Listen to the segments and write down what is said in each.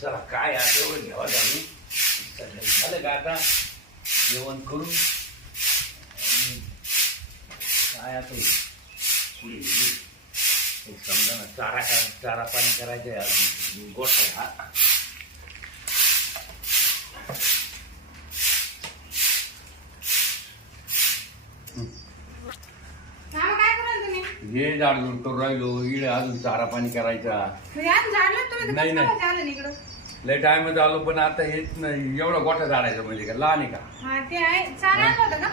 चला काय आता एवढं घ्यावा घालू सगळं झालं का आता? जेवण करून. काय आता पुढे एक समजा ना चारा का चारा पाणी करायचं आहे अजून. गोठा आहे हा. Mm-hmm. हे झाडझूड करून राहिलो इकडे अजून चारा पाणी करायचा. झाडलं तुम्ही नाही, कसं नाही. काय झालं इकडं? लय टाइम आलो पण आता हेच नाही एवढा गोठा झाडायचा म्हणजे का लहान आहे का? हा ते आहे. चारा आणलं होतं का?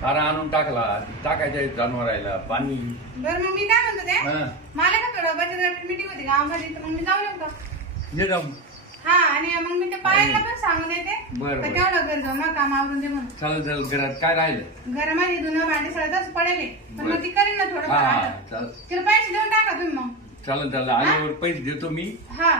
चारा आणून टाकला टाकायच्या जनावरायला पाणी. बरं मग मी काय म्हणतो ते हा. मला का थोडं बचत गट मीटिंग होती गावामध्ये तर मग मी जाऊ येऊ का ये जाऊ हा आणि मग मी ते पायाला पण सांगून येते बरं, जाऊ ना काम आवरून दे म्हणून. चालेल चालेल घरात काय राहिलं? घरामध्ये धुणं भांडी सगळंच पडेल. आहे. पण बरं. मग ती करीन ना थोडं हा चालेल तिला पैसे देऊन टाका तुम्ही मग. चालेल चालेल आल्यावर पैसे देतो मी. हा.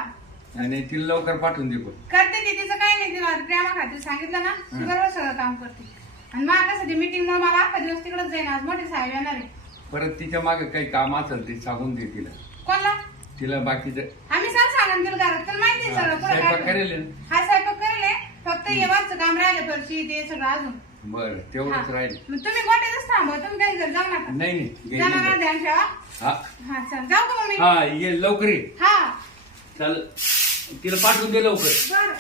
आणि तिला लवकर पाठवून देतो. करते ती तिचं काही नाही तिला प्रेमा खातीर सांगितलं ना ती. बरोबर सगळं काम करते. आणि मग कसं ती मीटिंग मग मला अख्खा दिवस तिकडेच जाईन आज मोठे साहेब येणार आहे परत तिच्यामागे काही काम असेल ते सांगून दे तिला. कोणला? तिला बाकीचं आम्ही सर सांगून तिला घरात तर माहिती आहे सगळं पुढं स्वयंपाक काय करेल. ना? हा स्वयंपाक करेल. फक्त येवाचं काम राहिलं फरशी ते सगळं अजून. बरं तेवढंच हा. राहील. मग तुम्ही गोट्यातच थांबा तुम्ही काही घर जाऊ नका नाही नाही गेली ध्यान ठेवा. हा. हा चल जाऊ का मम्मी? हा ये लवकर ये. हा. चल तिला पाठवून दे लवकर. बर.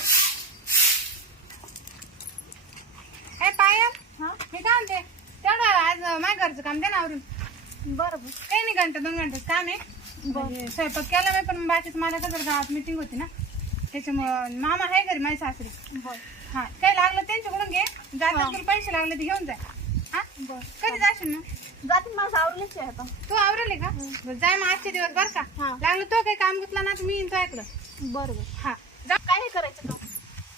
हे हा काय म्हणते? तेवढं आज माझ्या घरचं काम दे ना आवरून. बरं बरं. काही नाही घंटा दोन घंटे काम आहे. स्वयंपाक केला मी पण बाकीच मला कसं गावात मिटिंग होती ना. त्याच्यामुळं मामा आहे घरी माझी सासरी. हा काही लागलं त्यांच्याकडून घे. जातात तुला पैसे लागले ते घेऊन जाय हा? कधी जाशील ना जाते माझं आवडलेच आहे आता. तू आवरले का? बरं, जाय मग आजचे दिवस बर का. हा. लागलं तो काही काम गुतला ना तर मी येईन ऐकलं. बरोबर हा. जा. काय नाही करायचं का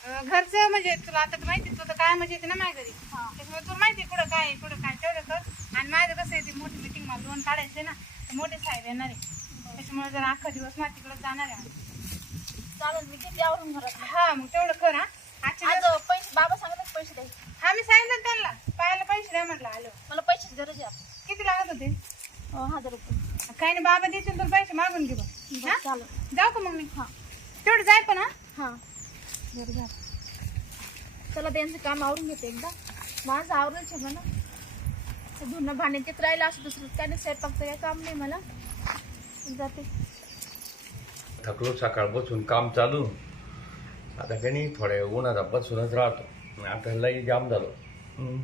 अं, घरचं म्हणजे तुला आता तर माहिती तुला काय म्हणजे येते ना माझ्या घरी. हा. त्याच्यामुळे तुला माहिती आहे कुठं काय आहे, कुठं काय तेवढं कर. आणि माझं कसं आहे ते मोठी मिटिंग मला लोन काढायचं ना तर मोठे साहेब येणार आहे. त्याच्यामुळे जर अख्खा दिवस ना तिकडे जाणार आहे. चालेल मी किती आवरून घरात हा मग तेवढं कर हा. आजच्या आज दिवस- पैसे बाबा सांगत पैसे द्यायचे हा मी सांगितलं त्यांना. पायाला पैसे द्या म्हटलं आलो. मला पैशाची गरज आहे. आता. किती लागत होते? अं, हजार रुपये. काही नाही बाबा देतील तर पैसे मागून घे. बरं, हा? चालेल. जाऊ का मग मी? हा. तेवढं जाय पण हा? हा. बरं जा. चला त्यांचं काम आवरून घेते एकदा. माझं आवरेल सगळं ना. ते धुणं भांडे तेच राहिलं असं दुसरं. काय नाही स्वयंपाकचं काही काम नाही मला. जाते. थकलो सकाळ बसून काम चालू. आता काही नाही थोड्या उन्हाचा बसूनच राहतो. आता लई जाम झालो. हम्म.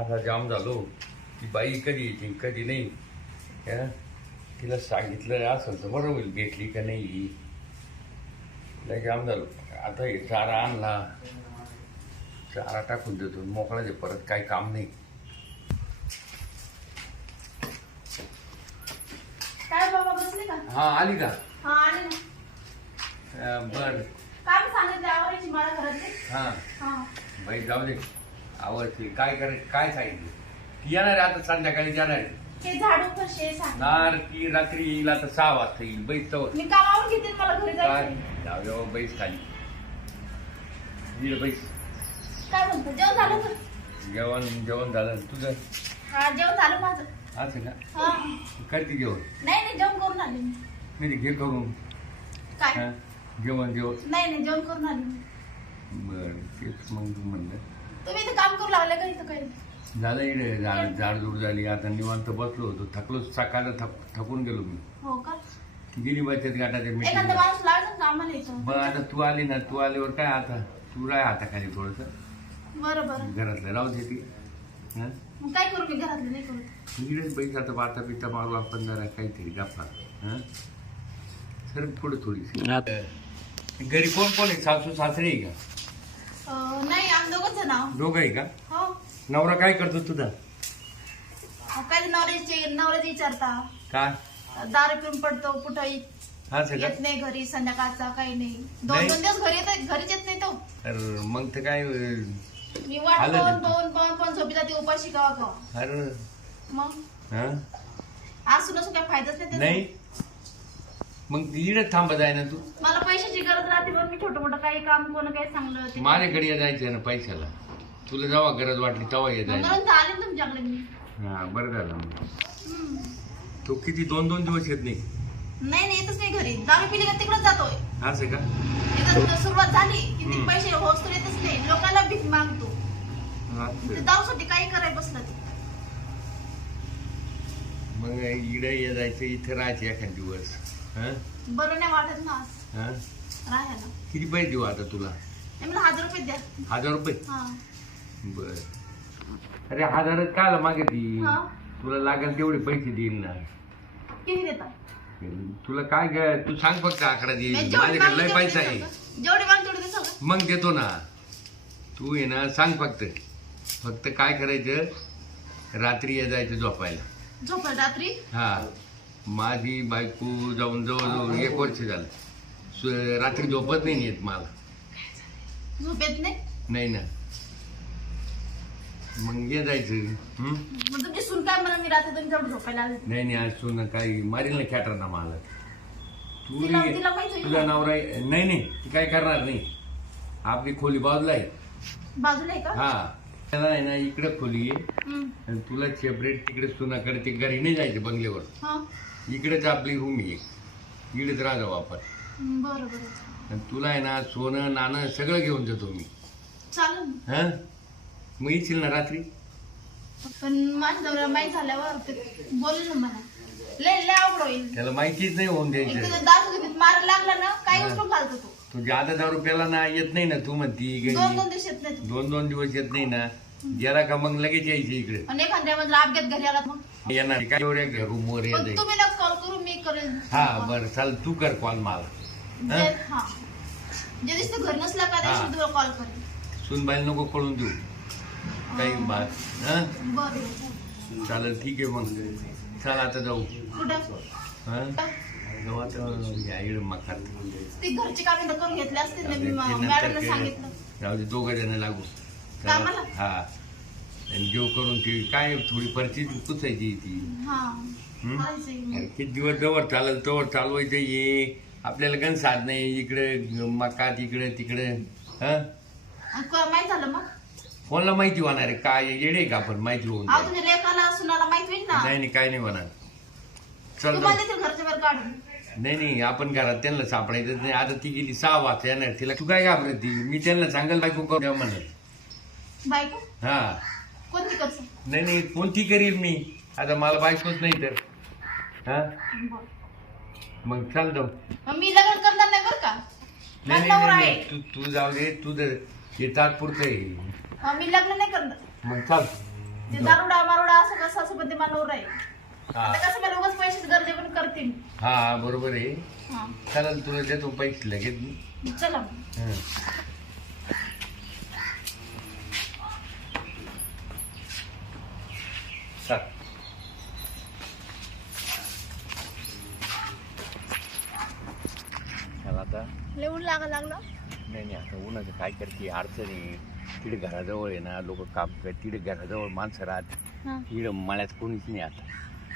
आता जाम झालो. ती बाई कधी येते कधी नाही? तिला सांगितलं असेल तर बरं होईल भेटली का नाही लई जाम झालो. आता हे चारा आणला. चारा टाकून देतो. मोकळा दे परत काही काम नाही. काय बाबा बसले का? हा आली का? बरं. काम सांगितलं आवरायची मला घरातले? हां. हा. बाई जाऊ दे. आवडते. काय करायचं? काय सांगितलं? ती येणार आहे आता संध्याकाळी येणार आहे. ते झाडू फरशे सांग. नार ती रात्री येईल आता सहा वाजता येईल. बैस मी आवरून घेते मला घरी काय? जायचं जाऊ बैस खाली. बैस काय म्हणतो? जेवण झालं का? जेवण जेवण झालं. तुझं हा जेवण झालं माझं. असं ना? हा. करते जेवण? नाही नाही जेवण करून आले मी. मी ते घे करून. काय? हं? जेवण जेवण नाही नाही जेवण करून आले मी. बरं तेच मग म्हणलं. तुम्ही इथं काम करू लागले का इथं काही? झालं इकडे झाड झाडझूड झाली. आता निवांत बसलो होतो. थकलो सकाळला थक थकून गेलो मी. हो का? गेली बचत गटाच्या एखादा मीटिंग माणूस आम्हाला इथं बरं आता तू आली ना तू आल्यावर काय आता? तू राह आता खाली थोडस. बरं बरं. घरातलं राहू दे ती. हं? मग काय करू मी घरातलं नाही करू. इकडेच पैसा आता बाता बिता मारू आपण जरा काहीतरी गप्पा. हं? सर थोडं थोडी घरी कोण कोण आहे? सासू सासरे आहे का? अं, नाही आम्ही दोघंच जण आहोत. दोघं आहे का? हो. नवरा काय करतो तुझा? अं, काय नवऱ्याचे नवऱ्याचे विचारता. का? दारू पिऊन पडतो कुठं असं येत नाही घरी संध्याकाळचा काही नाही. नाही? दोन दोन दिवस घरी येत घरीच येत नाही तो. अरे मग तर काय अं, मी वाट आलं पाहून नाही. पाहून पाहून पाहून झोपी जाते उपाशी कवा अरे. मग? हं? आज नसून काय फायदाच नाही त्याचा. नाही? मग इकडेच थांबत आहे ना तू. मला पैशाची गरज राहते पण मी छोटं मोठं काही काम कोण काही सांगलं ते- माझ्याकडे जायचं ना पैशाला. तुला जेव्हा गरज वाटली तेव्हा ये जायचं. म्हणून तर आले ना तुमच्याकडे मी. हा बरं झालं मग. हम्म. तो किती दोन दोन दिवस येत नाही? नाही नाही येतच नाही घरी. दारू पिली का तिकडच जातोय. असं का? तर सुरुवात झाली की ती हम्म. पैसे होस तर येतच नाही. लोकांना भीक मागतो. असं. ते दारूसाठी काही करायला बसलं ते मग इकडे ये जायचं इथे राहायचं एखाद दिवस. हं? बरं नाही वाटत ना हं? राहायला. किती पैसे देऊ आता तुला? नाही मला हजार रुपये द्या. हजार रुपये? हा. बर. अरे हजारच कायला मागती हा. तुला लागेल तेवढे पैसे देईन ना. किती देता. तुला काय ग तू सांग फक्त आकडा नाही, जेवढी माझ्याकडे लय पैसा तेवढी आहे देसाल का? जेवढी मागणी तेवढी देसाल का? मग देतो ना. तू ये ना सांग फक्त. फक्त काय करायचं? रात्री ये जायचं झोपायला. झोपायला रात्री? हा. माझी बायको जाऊन जवळजवळ एक वर्ष झालं. सु- रात्री झोपत नाही येत मला. झोप येत नाही? नाही ना. मग ये जायचं. हं? मग तुमची सून काय म्हणा मी रात्री जेवढं झोपायला आले. नाही नाही आज तू ना काही मारील ना खेटर ना मला. तू तिला- ये- तिला माहीत होईल तुझा ना? नवरा नाही नाही ती काय करणार नाही. आपली खोली बाजूला आहे. बाजूला आहे का? हा. त्याला आहे ना इकडे खोली आहे. हम्म. आणि तुला सेपरेट तिकडे सुनाकडे ते घरी नाही जायचं बंगल्यावर. हा. इकडेच आपली रूम आहे इकडेच राहा आपण. हम्म, बरं बरं आणि तुला आहे ना सोनं नाणं सगळं घेऊन जातो मी. चालेल ना. हा? मग येशील ना रात्री? पण माझ्या नवऱ्याला माहीत झाल्यावर ते बोलले ना मला. लय लय आवड होईल. त्याला माहितीच नाही होऊन एक द्यायचं. तर दारू घेत मारायला लागला ना काही. उचलून घालतो तो. तू जादा दारू रुपयाला ना येत नाही ना तू म्हणती दोन दोन दिवस येत नाही तो. दोन दोन दिवस येत नाही ना. गेला का मग लगेच यायचे इकडे. आणि एखाद्या मध्ये अपघात घरी आला मग? येणार काय एवढ्या रूमवर पण येत तुम्ही ना कॉल करू मी करेल हा बरं चाल तू कर कॉल मला. जे- हा? जे दिवशी घर नसला का त्या हा. दिवशी तुला कॉल करेल सुनबाई नको कळून देऊ. काही बात हा? बरं. चालेल ठीक आहे मग. चल आता जाऊ. कुठं? हा? जाऊ आता. या इकडे मकार ती घरची कामे तर करून घेतली असते ना मी ते नंतर मॅडमला ते- सांगितलं. जाऊ दे दोघं जण लागू. चला. कामाला? हा. आणि जेव करून ती काय थोडी परिस्थिती पुसायची ती. हा. अरे किती दिवस जवळ चालेल तवर चालवायचं ये आपल्याला गण साध नाही. इकडे मका तिकडे तिकडे. हा? आणि क- माहीत झालं मग? कोणाला माहिती होणार आहे? काय येडे का आपण? माहिती होऊन अहो जाईल. तुझ्या लेखाला सुनाला माहीत होईल ना? नाही नाही काय नाही होणार. चल तुम्हाला जाऊ. देतील घरच्या बाहेर काढून. नाही नाही आपण घरात त्यांना सापडायचं नाही. आता ती गेली सहा वाजता येणार. तिला तू काय घाबरती? मी त्यांना सांगाल बायको करू द्या म्हणत. बायको? हा. कोणती नाही नाही कोणती करील मी? आता मला बायकोच नाही तर. हा? मग चाल जाऊ. मग मी लग्न करणार नाही बरं का? नाही नाही, नाही आहे. नाही. तू तू जाऊ दे तू जर हे तात्पुरतं आहे. हा, मी लग्न नाही करणार. मग चाल. ते दारुडा मारुडा असं कसं असं पण ते मला नवरा आहे. हा. आता कसं मला उगाच पैशाची गरज आहे पण करते मी हा बरोबर आहे. हा. चालेल तुला देतो पैसे लगेच मी. चला. हं. चाल चला आता लय ऊन लागा लागलं. नाही नाही आता उन्हाचं काय करते अडचणी तिकडे घराजवळ आहे ना लोक काम कर तिकडे घराजवळ माणसं राहत. हा. तिकडे मळ्यात कोणीच नाही आता.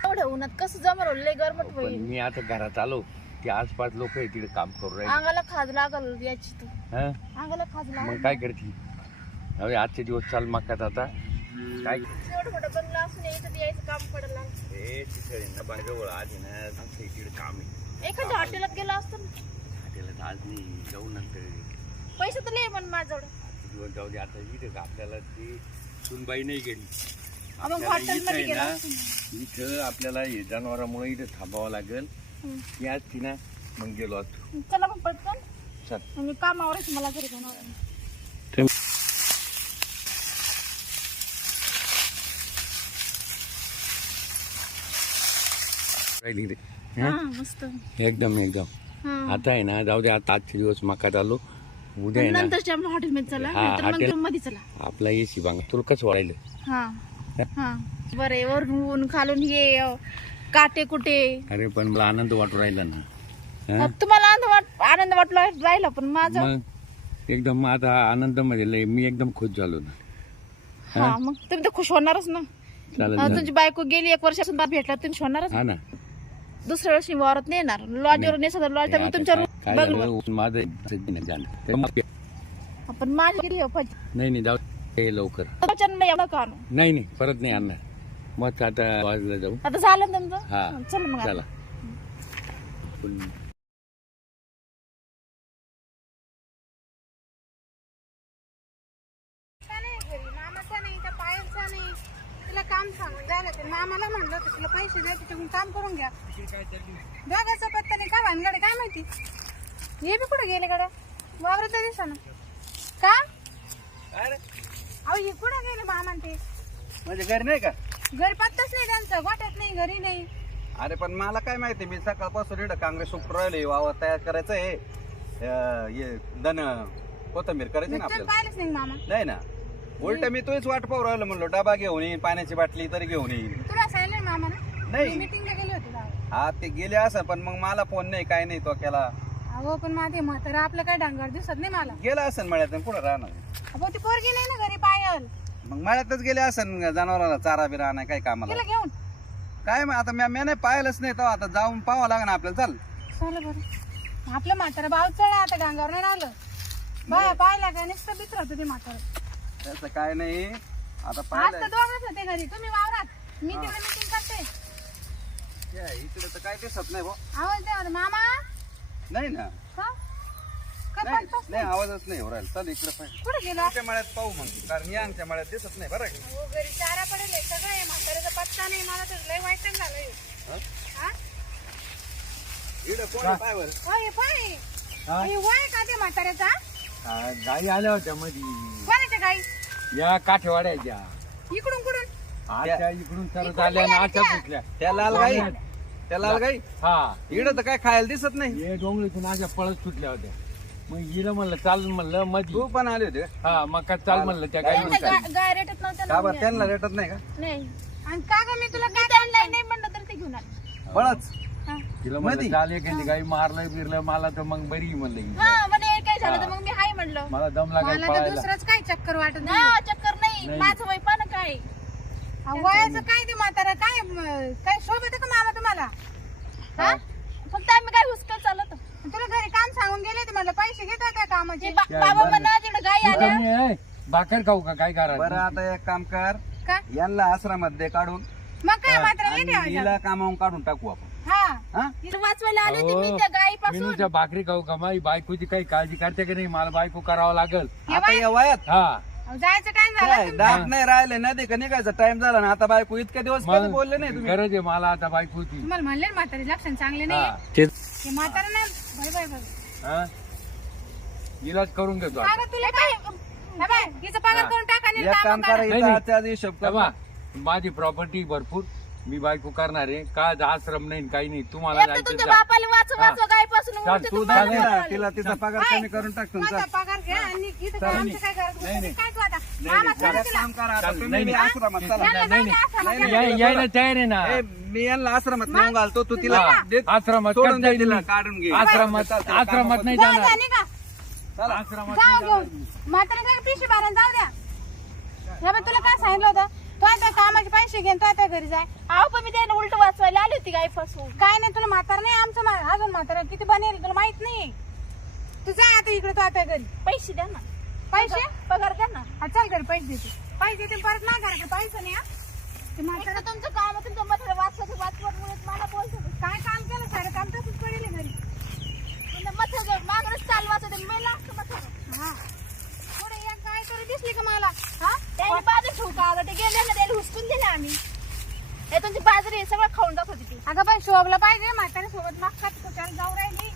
एवढ्या उन्हात कसं जमर लय गरमट पण होईल. मी आता घरात आलो ते आसपास लोक आहे तिकडे काम करू राहिले. अंगाला खाज लागल याची तू. हं? अंगाला खाज मग लागल काय करते? हवे आजचे दिवस चाल मकात आता. काय एवढं मोठं बंगला असून यायचं ते यायचं काम पडलं ए तिथे आहे ना आज आहे ना आमच्या इकडे काम आहे. एखाद्या हॉटेलात गेला असतं ना हॉटेलात आज नाही जाऊ नंतर. पैसे तर लय पण माझ्याजवळ. आजचे दिवस जाऊ दे आता इथे का आपल्याला ती सुनबाई नाही गेली. मग आपल्याला हॉटेलमध्ये इथं आहे गेला ना, असतं ना. इथं आपल्याला हे जनावरामुळे इथं थांबावं लागेल. हम्म. ती ना मग गेलो असतो चला मग पटकन. चल. मी कामावरच मला घरी जाणार राहिली रे हा हं? मस्त. एकदम एकदम. आता आहे ना जाऊ दे आता आजचे दिवस मकात आलो उद्या आहे ना. नंतरच्या आपल्या हॉटेलमध्ये चला हा, नाहीतर मग हॉटेल- रूममध्ये चला. आपला एसी बांग तुला कसं वाढायलं? हा हा. बरं वरून ऊन खालून हे अ, काटे कुटे. अरे पण मला आनंद वाटू राहिला ना. हं? तुम्हाला आनंद वाट आनंद वाटला राहिला पण माझं मग एकदम आता आनंदमध्ये लय मी एकदम खुश झालो ना. हा मग तुम्ही तर खुश होणारच ना. चालेल चालेल. तुमची बायको गेली एक वर्षापासून बाहेर भेटला तुम्ही खुश होणारच हा ना. दुसऱ्या वर्षी वावरात नाही येणार. लॉजवर नाही सगळं लॉज आता तुमच्या room- बघ. माझं नाही. तर आपण माझ्या घरी येऊ पाहिजे. नाही नाही जाऊ दे. लवकर. वचन एवढं का आणू? नाही नाही परत नाही आणणार. मग आता वाजला जाऊ. आता झालं ना तुमचं? हा. चल मग आता. चला. पण का नाही घरी मामाचा नाही त्या पायाचा नाही तिला काम सांगून झालं ते मामाला म्हणलं होतं तिला पैसे द्या तिच्याकडून काम करून घ्या. दोघाचा पत्ता नाही काय भानगडे काय माहिती? हे बी कुठे गेले गड्या? वावरत दिसा ना का अहो हे कुठे गेले मामा ते म्हणजे घरी नाही का? घरी पत्ताच नाही त्यांचं गोट्यात नाही घरी नाही. अरे पण मला काय माहिती मी सकाळपासून इकडं काँग्रेस उपटून राहिले वावर तयार करायचं आहे अं, हे धन कोथंबीर करायची ना तुम्ही आपल्याला. पाहिलंच नाही मामा? नाही ना. उलट मी तोच वाट पाहू राहिलो म्हणलो डबा घेऊन येईन पाण्याची बाटली तरी घेऊन येईन. तुला सांगितलं मामा ना नाही. मीटिंगला गेली होती गावात. हा ते गेले असं पण मग मला फोन नाही काय नाही तो केला अहो पण माझे म्हातारा आपलं काय डांगर दिसत नाही मला. गेला असेल मळ्यात पुढे राहणार? अहो ती पोरगी नाही ना घरी पायल. मग मळ्यातच गेले असेल जनावराला चारा बिरा नाही काय कामाला? तिला घेऊन. काय मग आता मी मी नाही पाहिलंच नाही तो आता जाऊन पाहावं लागणार आपल्याला. चाल. चालेल बरं. आपलं म्हातारा भाव चढा आता डांगावर नाही राहिलं बाया पाहिला काय नुसतं बित्र होतं ते म्हातारा. त्याचं काय नाही. आता आज तर पाहिलं दोघच होते घरी. तुम्ही वावरात. मी तिकडे मीटिंग करते. काय, इकडे तर काय दिसत नाही भाऊ आवाज. मामा? नाही ना. का नाही नाही आवाजच नाही हो राहिला. चल इकडे पाहिजे कुठे गेला? आमच्या मळ्यात पाहू मग. कारण या आमच्या मळ्यात दिसत नाही बरं का? अहो घरी चारा पडेल आहे, सगळं आहे. म्हाताऱ्याचा पत्ता नाही. मला तर लय वाईट झालंय. हं? हा? इकडे कोण पाय बरं? होय पाय हे वय का ते म्हाताऱ्याचा गाई आल्या होत्या मधी. कोणाच्या गाई? या काठेवाड्याच्या. इकडून कुठून? आच्या इकडून सरत आल्या आणि आच्या सुटल्या त्या. लाल गाई. त्या लाल गाई? हा. इकडे तर काय खायला दिसत नाही. हे डोंगरीतून आच्या पळत सुटल्या होत्या. मग हिला म्हणलं चाल म्हणलं मधी. तू पण आले होते? का? हा मग का चाल म्हणलं त्या गाई गाय रेटत नव्हत्या ना का बरं? त्यांना रेटत नाही का? नाही. आणि का ग मी तुला मी त्यांना नाही म्हणलं तर ते घेऊन आले. बळच हा. तिला मधी? म्हणलं चाल एखादी गाई मारलं बिरलं मला तर मग बरी म्हणलं ही. हा म्हणे काय झालं तर मग मी हाय म्हणलं. मला दम लागायला मला तर पळायला. दुसरंच काय चक्कर वाटत नाही. ना चक्कर नाही. नाही. माझं वय पण काय? अहो, वयाचं काय ते म्हातारा? काय म, काय शोभत का मामा तुम्हाला? हा? फक्त आम्ही काय हुसकल चालत? तुला घरी काम सांगून गेले ते मला पैसे घेत त्या कामाचे. जे बा- बाबा म्हणा तिकडे गाय तू आल्या. कमी आहे. भाकर खाऊ का? काय बरं करा आता एक काम कर. का? यांना आश्रमात दे काढून. मग काय म्हातारा आणि हिला कामावून काढून टाकू आपण. हा? इथं वाचवायला आले होते मी त्या गायीपासून मीनुच्या भाकरी खाऊ का माझी बायकोची काही काळजी करते का नाही? मला बायको करावं लागल. आता या वयात? हा. अहो, जायचं टाइम झाला काय नाही राहिले नदी का निघायचा? टाइम झाला ना आता बायको इतके दिवस कधी बोलले नाही तुम्ही? गरज आहे मला आता बायकोची तुम्हाला म्हणले ना म्हातारी लक्षण चांगले हा. नाही तेच ते म्हातारा नाही. Bye bye bye. हा? इलाज करून घेतो आता. तुला काय? हा बाय, हिचं पगार करून टाका आणि एक कामं काम करा. करा नाही, इथं नाही. आजच्या आधी हिशोब कर. तेव्हा माझी प्रॉपर्टी भरपूर. मी बायको करणार आहे. का आश्रम नाही काही नाही. तुम्हाला एक तर जायचं तुमच्या जा. बापाला वाचव वाचव गायीपासून चाल, उलटं तू तुम्हाला ना. तिला तिचा पगार कमी करून टाक तुमचा माझा पगार घ्या आणि इथं काय आमचं काय करायचं नाही, नाही. काय तू आता? नाही, मामा नाही, चला एक तिला. काम करा. आता चाल, तुम्ही नाही, बी नाही. आश्रमात चला यांना नाही, जाऊ नाही. द्या आश्रमात. नाही, याय- यायला तयार आहे ना. ए, मी यांना आश्रमात नेऊन घालतो. तू तिला हा, दे- आश्रमात सोडून करता दे येईल तिला मी. काढून घे. आश्रमात आश्रमात नाही जाऊ जाणार. द्या निघा. चला. आश्रमात जाऊ घेऊन. म्हातारा पिशी बारण जाऊ द्या. तुला काय सांगितलं होतं? तू आता कामाचे पैसे घेऊन तू आता घरी जाय. अहो पण मी त्याने उलट वाचवायला आली होती गायीपासून काय नाही तुला म्हातारा नाही आमचं मा- अजून म्हातारा किती बनेल तुला माहीत नाही. तू जा आता इकडे तू आता घरी. पैसे द्या ना. पैसे? पगार द्या ना. हा, चल घरी पैसे देते. पैसे देते परत ना घराकडे पैसे नाही हा. ते म्हातारा तर तुमचं काम आहे, तुमचं म्हातारं वाचवायचं वाचवण्यामुळे मला बोलतो काय काम केलं? सारं काम तसंच पडेल आहे घरी मथर मागणच चालवायचं ते मेला असतं मथर हा. काय दिसली का मला? हा? त्याने बाजू ठेवू का? ते गेले ना त्याला हुसकून दिले आम्ही. हे तुमची बाजरी सगळं खाऊन जात होती ती. अगं पण शोभला पाहिजे म्हातारी सोबत मागतात त्याला जाऊ राहिली.